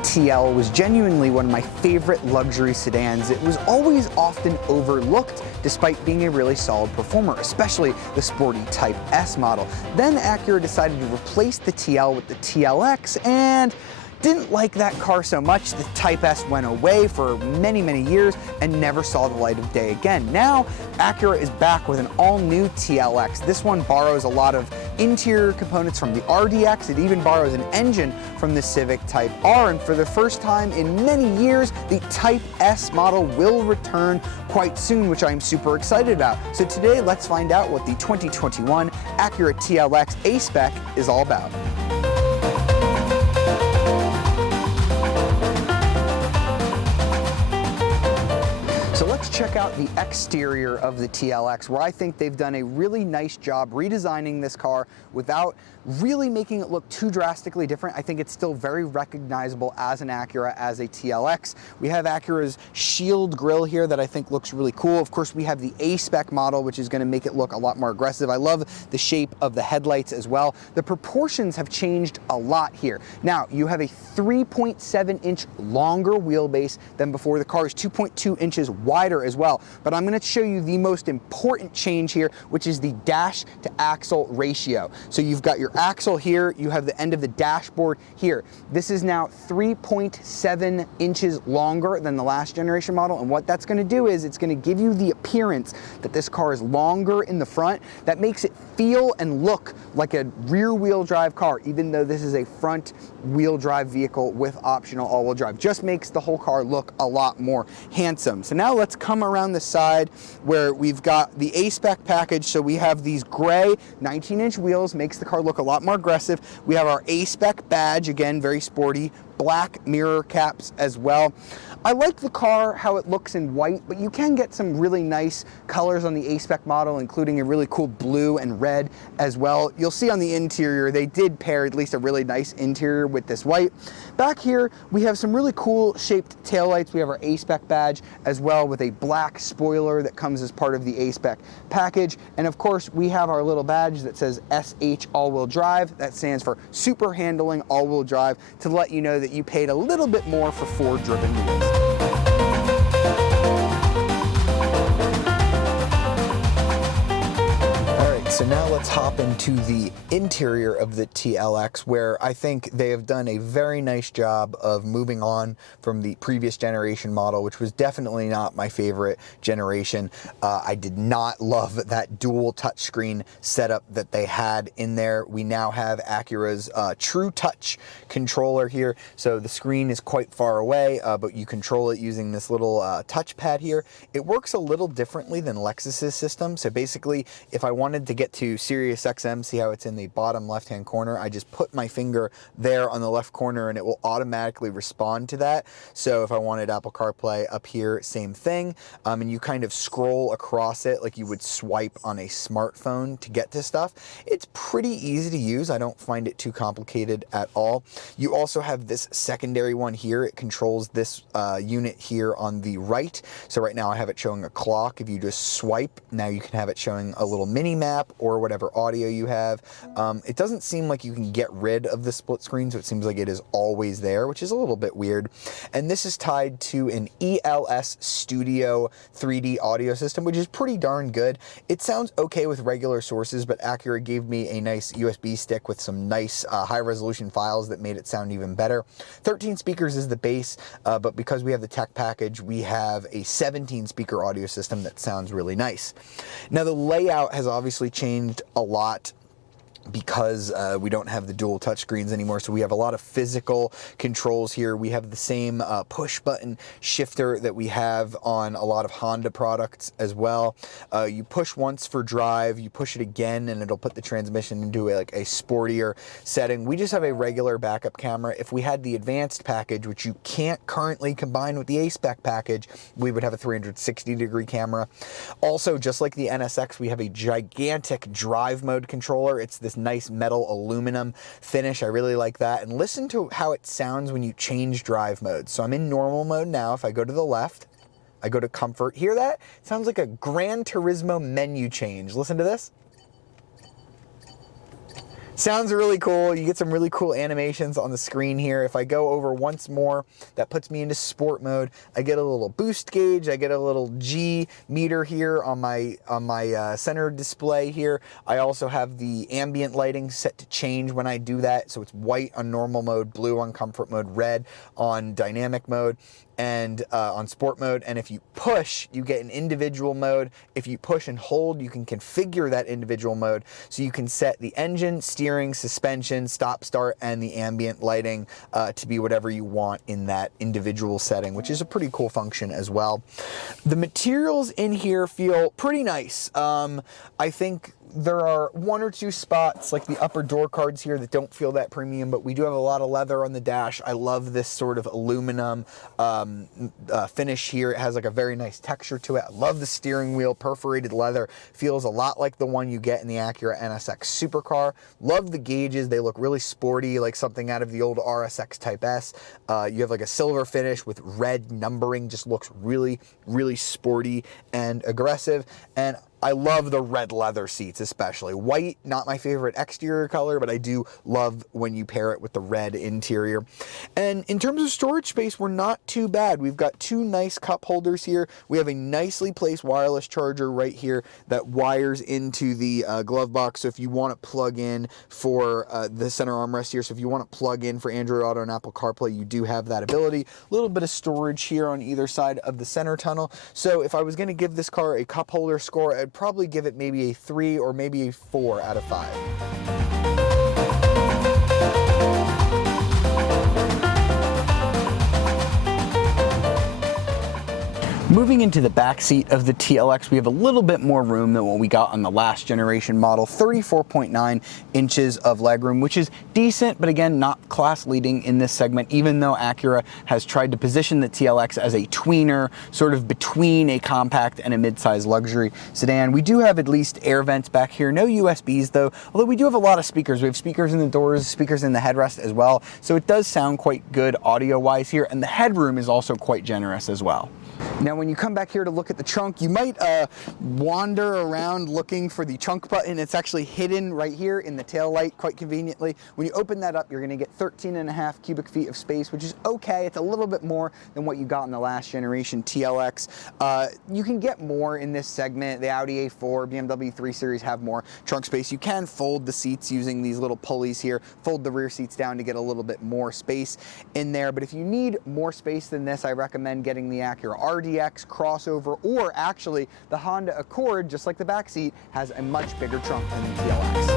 TL was genuinely one of my favorite luxury sedans. It was always often overlooked despite being a really solid performer, especially the sporty Type S model. Then Acura decided to replace the TL with the TLX and didn't like that car so much. The Type S went away for many, many years and never saw the light of day again. Now, Acura is back with an all-new TLX. This one borrows a lot of interior components from the RDX. It even borrows an engine from the Civic Type R, and for the first time in many years, the Type S model will return quite soon, which I'm super excited about. So today, let's find out what the 2021 Acura TLX A-spec is all about. So let's check out the exterior of the TLX, where I think they've done a really nice job redesigning this car without really making it look too drastically different. I think it's still very recognizable as an Acura, as a TLX. We have Acura's shield grille here that I think looks really cool. Of course, we have the A-spec model, which is going to make it look a lot more aggressive. I love the shape of the headlights as well. The proportions have changed a lot here. Now, you have a 3.7-inch longer wheelbase than before. The car is 2.2 inches wider as well. But I'm going to show you the most important change here, which is the dash to axle ratio. So you've got your axle here, you have the end of the dashboard here. This is now 3.7 inches longer than the last generation model, and what that's going to do is it's going to give you the appearance that this car is longer in the front. That makes it feel and look like a rear-wheel drive car, even though this is a front-wheel drive vehicle with optional all-wheel drive. Just makes the whole car look a lot more handsome. So now let's come around the side where we've got the A-spec package. So we have these gray 19-inch wheels, makes the car look a lot more aggressive. We have our A-spec badge, again, very sporty, black mirror caps as well. I like the car, how it looks in white, but you can get some really nice colors on the A-spec model, including a really cool blue and red as well. You'll see on the interior, they did pair at least a really nice interior with this white. Back here, we have some really cool shaped taillights. We have our A-spec badge as well with a black spoiler that comes as part of the A-spec package. And of course, we have our little badge that says SH all-wheel drive. That stands for Super Handling All-Wheel Drive, to let you know that you paid a little bit more for Ford-driven wheels. So now let's hop into the interior of the TLX, where I think they have done a very nice job of moving on from the previous generation model, which was definitely not my favorite generation. I did not love that dual touchscreen setup that they had in there. We now have Acura's True Touch controller here, so the screen is quite far away, but you control it using this little touchpad here. It works a little differently than Lexus's system. So basically, if I wanted to get to Sirius XM, see how it's in the bottom left-hand corner, I just put my finger there on the left corner and it will automatically respond to that. So if I wanted Apple CarPlay up here, same thing, and you kind of scroll across it like you would swipe on a smartphone to get to stuff. It's pretty easy to use. I don't find it too complicated at all. You also have this secondary one here. It controls this unit here on the right. So right now I have it showing a clock. If you just swipe, now you can have it showing a little mini map or whatever audio you have. It doesn't seem like you can get rid of the split screen, so it seems like it is always there, which is a little bit weird. And this is tied to an ELS Studio 3D audio system, which is pretty darn good. It sounds okay with regular sources, but Acura gave me a nice USB stick with some nice high-resolution files that made it sound even better. 13 speakers is the base, but because we have the tech package, we have a 17-speaker audio system that sounds really nice. Now, the layout has obviously changed a lot because we don't have the dual touchscreens anymore. So we have a lot of physical controls here. We have the same push button shifter that we have on a lot of Honda products as well. You push once for drive, you push it again, and it'll put the transmission into a sportier setting. We just have a regular backup camera. If we had the advanced package, which you can't currently combine with the a-spec package, we would have a 360-degree camera. Also, just like the NSX, we have a gigantic drive mode controller. It's this nice metal aluminum finish. I really like that. And listen to how it sounds when you change drive mode. So I'm in normal mode now. If I go to the left, I go to comfort. Hear that? It sounds like a Gran Turismo menu change. Listen to this. Sounds really cool. You get some really cool animations on the screen here. If I go over once more, that puts me into sport mode. I get a little boost gauge. I get a little G meter here on my center display here. I also have the ambient lighting set to change when I do that. So it's white on normal mode, blue on comfort mode, red on dynamic mode, and on sport mode. And if you push, you get an individual mode. If you push and hold, you can configure that individual mode. So you can set the engine, steering, suspension, stop, start, and the ambient lighting to be whatever you want in that individual setting, which is a pretty cool function as well. The materials in here feel pretty nice. I think there are one or two spots like the upper door cards here that don't feel that premium, but we do have a lot of leather on the dash. I love this sort of aluminum finish here. It has like a very nice texture to it. I love the steering wheel, perforated leather. Feels a lot like the one you get in the Acura NSX supercar. Love the gauges. They look really sporty, like something out of the old RSX Type S. You have like a silver finish with red numbering. Just looks really, really sporty and aggressive. And I love the red leather seats, especially. White, not my favorite exterior color, but I do love when you pair it with the red interior. And in terms of storage space, we're not too bad. We've got two nice cup holders here. We have a nicely placed wireless charger right here that wires into the glove box. So if you want to plug in for the center armrest here, so if you want to plug in for Android Auto and Apple CarPlay, you do have that ability. A little bit of storage here on either side of the center tunnel. So if I was going to give this car a cup holder score, I'd probably give it maybe a 3 or maybe a 4 out of 5. Moving into the back seat of the TLX, we have a little bit more room than what we got on the last generation model. 34.9 inches of legroom, which is decent, but again, not class leading in this segment, even though Acura has tried to position the TLX as a tweener, sort of between a compact and a mid-size luxury sedan. We do have at least air vents back here, no USBs though, although we do have a lot of speakers. We have speakers in the doors, speakers in the headrest as well, so it does sound quite good audio-wise here, and the headroom is also quite generous as well. Now, when you come back here to look at the trunk, you might wander around looking for the trunk button. It's actually hidden right here in the tail light, quite conveniently. When you open that up, you're going to get 13.5 cubic feet of space, which is okay. It's a little bit more than what you got in the last generation TLX. You can get more in this segment. The Audi A4, BMW 3 Series have more trunk space. You can fold the seats using these little pulleys here, fold the rear seats down to get a little bit more space in there. But if you need more space than this, I recommend getting the Acura RDX crossover, or actually the Honda Accord, just like the back seat, has a much bigger trunk than the TLX.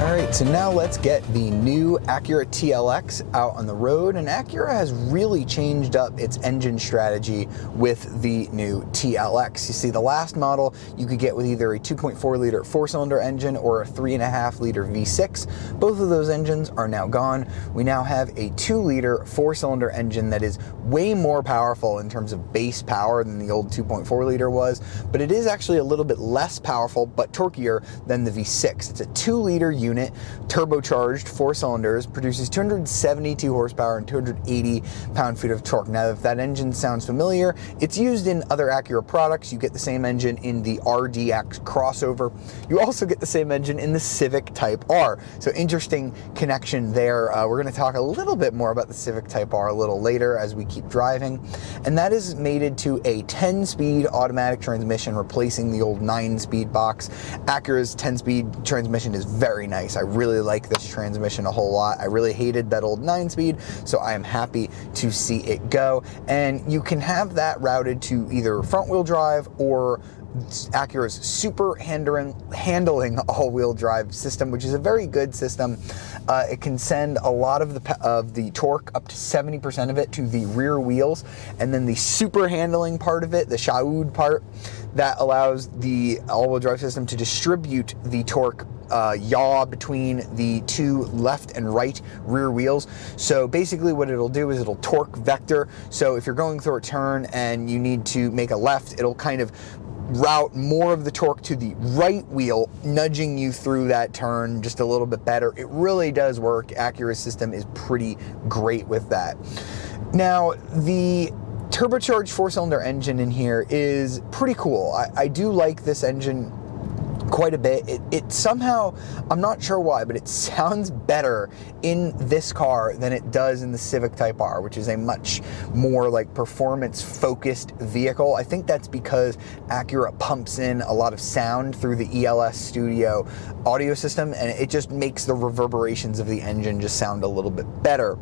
Alright, so now let's get the new Acura TLX out on the road, and Acura has really changed up its engine strategy with the new TLX. You see, the last model you could get with either a 2.4 liter 4-cylinder engine or a 3.5 liter V6. Both of those engines are now gone. We now have a 2 liter 4-cylinder engine that is way more powerful in terms of base power than the old 2.4 liter was, but it is actually a little bit less powerful but torquier than the V6. It's a 2 liter unit, turbocharged, 4 cylinders, produces 272 horsepower and 280 pound-feet of torque. Now, if that engine sounds familiar, it's used in other Acura products. You get the same engine in the RDX crossover. You also get the same engine in the Civic Type R. So interesting connection there. We're going to talk a little bit more about the Civic Type R a little later as we keep driving. And that is mated to a 10-speed automatic transmission, replacing the old 9-speed box. Acura's 10-speed transmission is very nice. I really like this transmission a whole lot. I really hated that old 9-speed, so I am happy to see it go. And you can have that routed to either front-wheel drive or Acura's super handling all-wheel drive system, which is a very good system. It can send a lot of the torque, up to 70% of it, to the rear wheels, and then the super handling part of it, the shaood part, that allows the all-wheel drive system to distribute the torque yaw between the two left and right rear wheels. So basically what it'll do is it'll torque vector. So if you're going through a turn and you need to make a left, it'll kind of route more of the torque to the right wheel, nudging you through that turn just a little bit better. It really does work. Acura's system is pretty great with that. Now, the turbocharged 4-cylinder engine in here is pretty cool. I do like this engine quite a bit. It somehow, I'm not sure why, but it sounds better in this car than it does in the Civic Type R, which is a much more like performance focused vehicle. I think that's because Acura pumps in a lot of sound through the ELS Studio audio system, and it just makes the reverberations of the engine just sound a little bit better.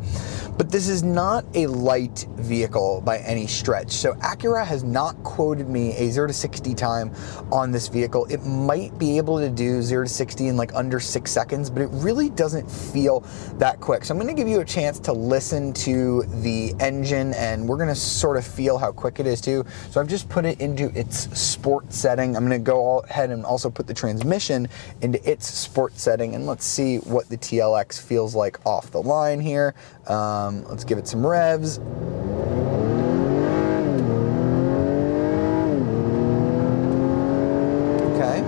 But this is not a light vehicle by any stretch. So Acura has not quoted me a 0 to 60 time on this vehicle. It might be able to do 0 to 60 in like under 6 seconds, but it really doesn't feel that quick. So I'm going to give you a chance to listen to the engine, and we're going to sort of feel how quick it is too. So I've just put it into its sport setting. I'm going to go ahead and also put the transmission into its sport setting, and let's see what the TLX feels like off the line here. Let's give it some revs. Okay.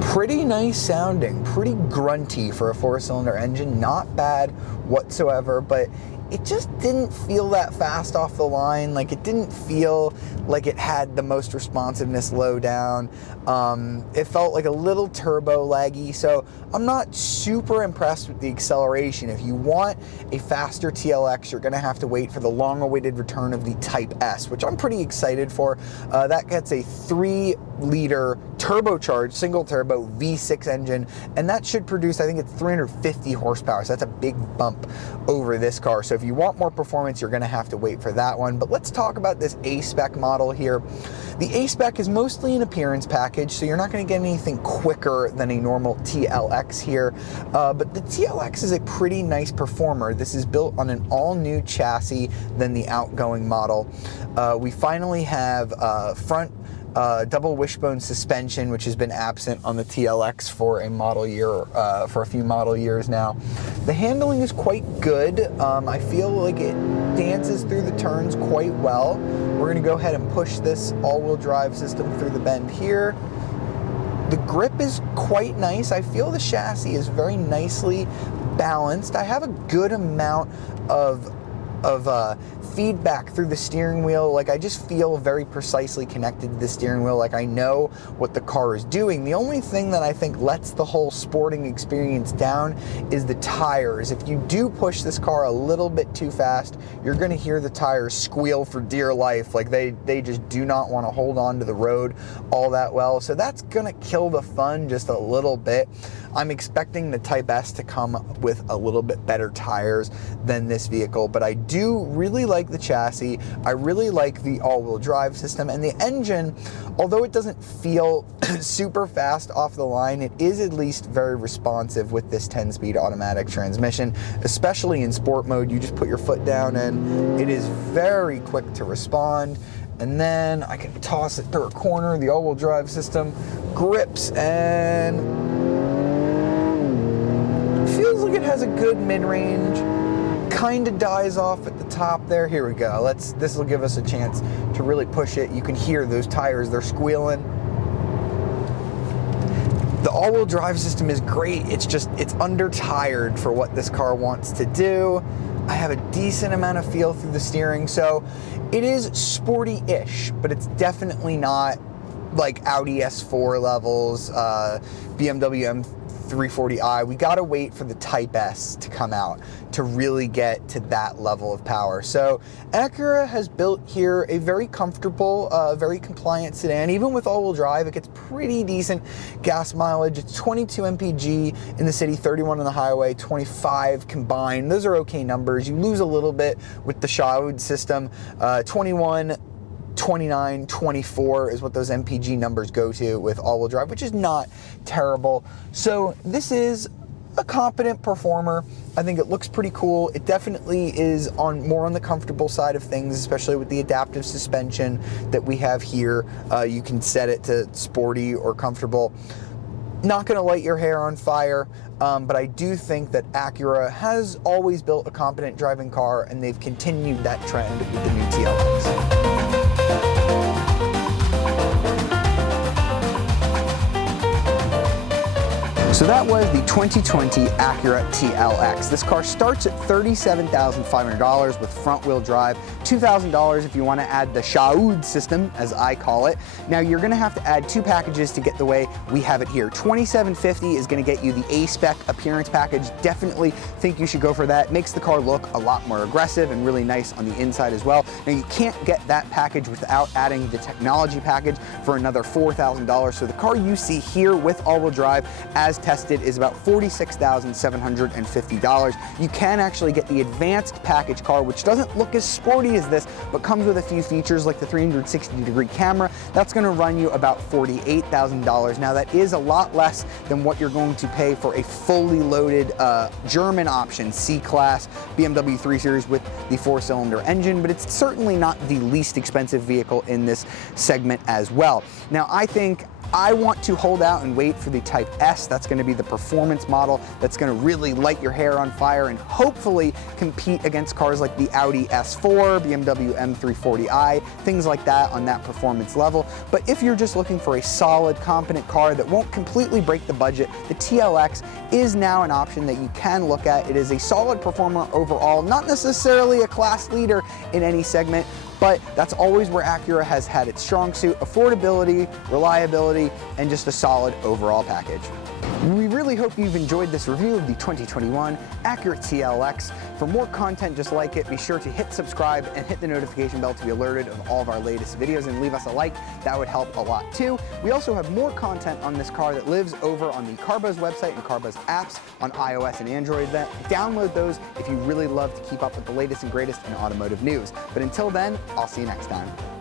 Pretty nice sounding, pretty grunty for a 4-cylinder engine. Not bad whatsoever, but it just didn't feel that fast off the line. Like, it didn't feel like it had the most responsiveness low down. It felt like a little turbo laggy, so I'm not super impressed with the acceleration. If you want a faster TLX, you're gonna have to wait for the long-awaited return of the Type S, which I'm pretty excited for. That gets a 3-liter turbocharged single turbo V6 engine, and that should produce, I think it's 350 horsepower, so that's a big bump over this car. So if you want more performance, you're gonna have to wait for that one. But let's talk about this A-spec model here. The A-spec is mostly an appearance package, so you're not gonna get anything quicker than a normal TLX here. But the TLX is a pretty nice performer. This is built on an all-new chassis than the outgoing model. We finally have front double wishbone suspension, which has been absent on the TLX for a model year, for a few model years now. The handling is quite good. I feel like it dances through the turns quite well. We're going to go ahead and push this all-wheel drive system through the bend here. The grip is quite nice. I feel the chassis is very nicely balanced. I have a good amount of feedback through the steering wheel. Like, I just feel very precisely connected to the steering wheel. Like, I know what the car is doing. The only thing that I think lets the whole sporting experience down is the tires. If you do push this car a little bit too fast, you're gonna hear the tires squeal for dear life. Like, they just do not want to hold on to the road all that well. So that's gonna kill the fun just a little bit. I'm expecting the Type S to come with a little bit better tires than this vehicle, but I do really like the chassis. I really like the all-wheel drive system, and the engine, although it doesn't feel super fast off the line, it is at least very responsive with this 10-speed automatic transmission, especially in sport mode. You just put your foot down and it is very quick to respond. And then I can toss it through a corner. The all-wheel drive system grips and feels like it has a good mid-range. Kind of dies off at the top there. Here we go. This will give us a chance to really push it. You can hear those tires, they're squealing. The all-wheel drive system is great. It's under-tired for what this car wants to do. I have a decent amount of feel through the steering, so it is sporty-ish, but it's definitely not like Audi S4 levels, BMW 340i. We gotta wait for the Type S to come out to really get to that level of power. So Acura has built here a very comfortable, very compliant sedan. Even with all-wheel drive, it gets pretty decent gas mileage. It's 22 mpg in the city, 31 on the highway, 25 combined. Those are okay numbers. You lose a little bit with the Shaood system. 21, 29, 24 is what those MPG numbers go to with all-wheel drive, which is not terrible. So this is a competent performer. I think it looks pretty cool. It definitely is more on the comfortable side of things, especially with the adaptive suspension that we have here. You can set it to sporty or comfortable. Not gonna light your hair on fire, but I do think that Acura has always built a competent driving car, and they've continued that trend with the new TLX. So that was the 2020 Acura TLX. This car starts at $37,500 with front-wheel drive, $2,000 if you want to add the Shaood system, as I call it. Now you're going to have to add two packages to get the way we have it here. $2,750 is going to get you the a-spec appearance package. Definitely think you should go for that. Makes the car look a lot more aggressive and really nice on the inside as well. Now you can't get that package without adding the technology package for another $4,000. So the car you see here with all-wheel drive as tested is about $46,750. You can actually get the advanced package car, which doesn't look as sporty as this, but comes with a few features like the 360-degree camera. That's going to run you about $48,000. Now that is a lot less than what you're going to pay for a fully loaded German option C-Class BMW 3 Series with the 4-cylinder engine, but it's certainly not the least expensive vehicle in this segment as well. Now I think I want to hold out and wait for the Type S. That's going to be the performance model that's going to really light your hair on fire and hopefully compete against cars like the Audi S4, BMW M340i, things like that on that performance level. But if you're just looking for a solid, competent car that won't completely break the budget, the TLX is now an option that you can look at. It is a solid performer overall, not necessarily a class leader in any segment, but that's always where Acura has had its strong suit: affordability, reliability, and just a solid overall package. We really hope you've enjoyed this review of the 2021 Acura TLX. For more content just like it, be sure to hit subscribe and hit the notification bell to be alerted of all of our latest videos, and leave us a like. That would help a lot too. We also have more content on this car that lives over on the CarBuzz website and CarBuzz apps on iOS and Android. Download those if you really love to keep up with the latest and greatest in automotive news. But until then, I'll see you next time.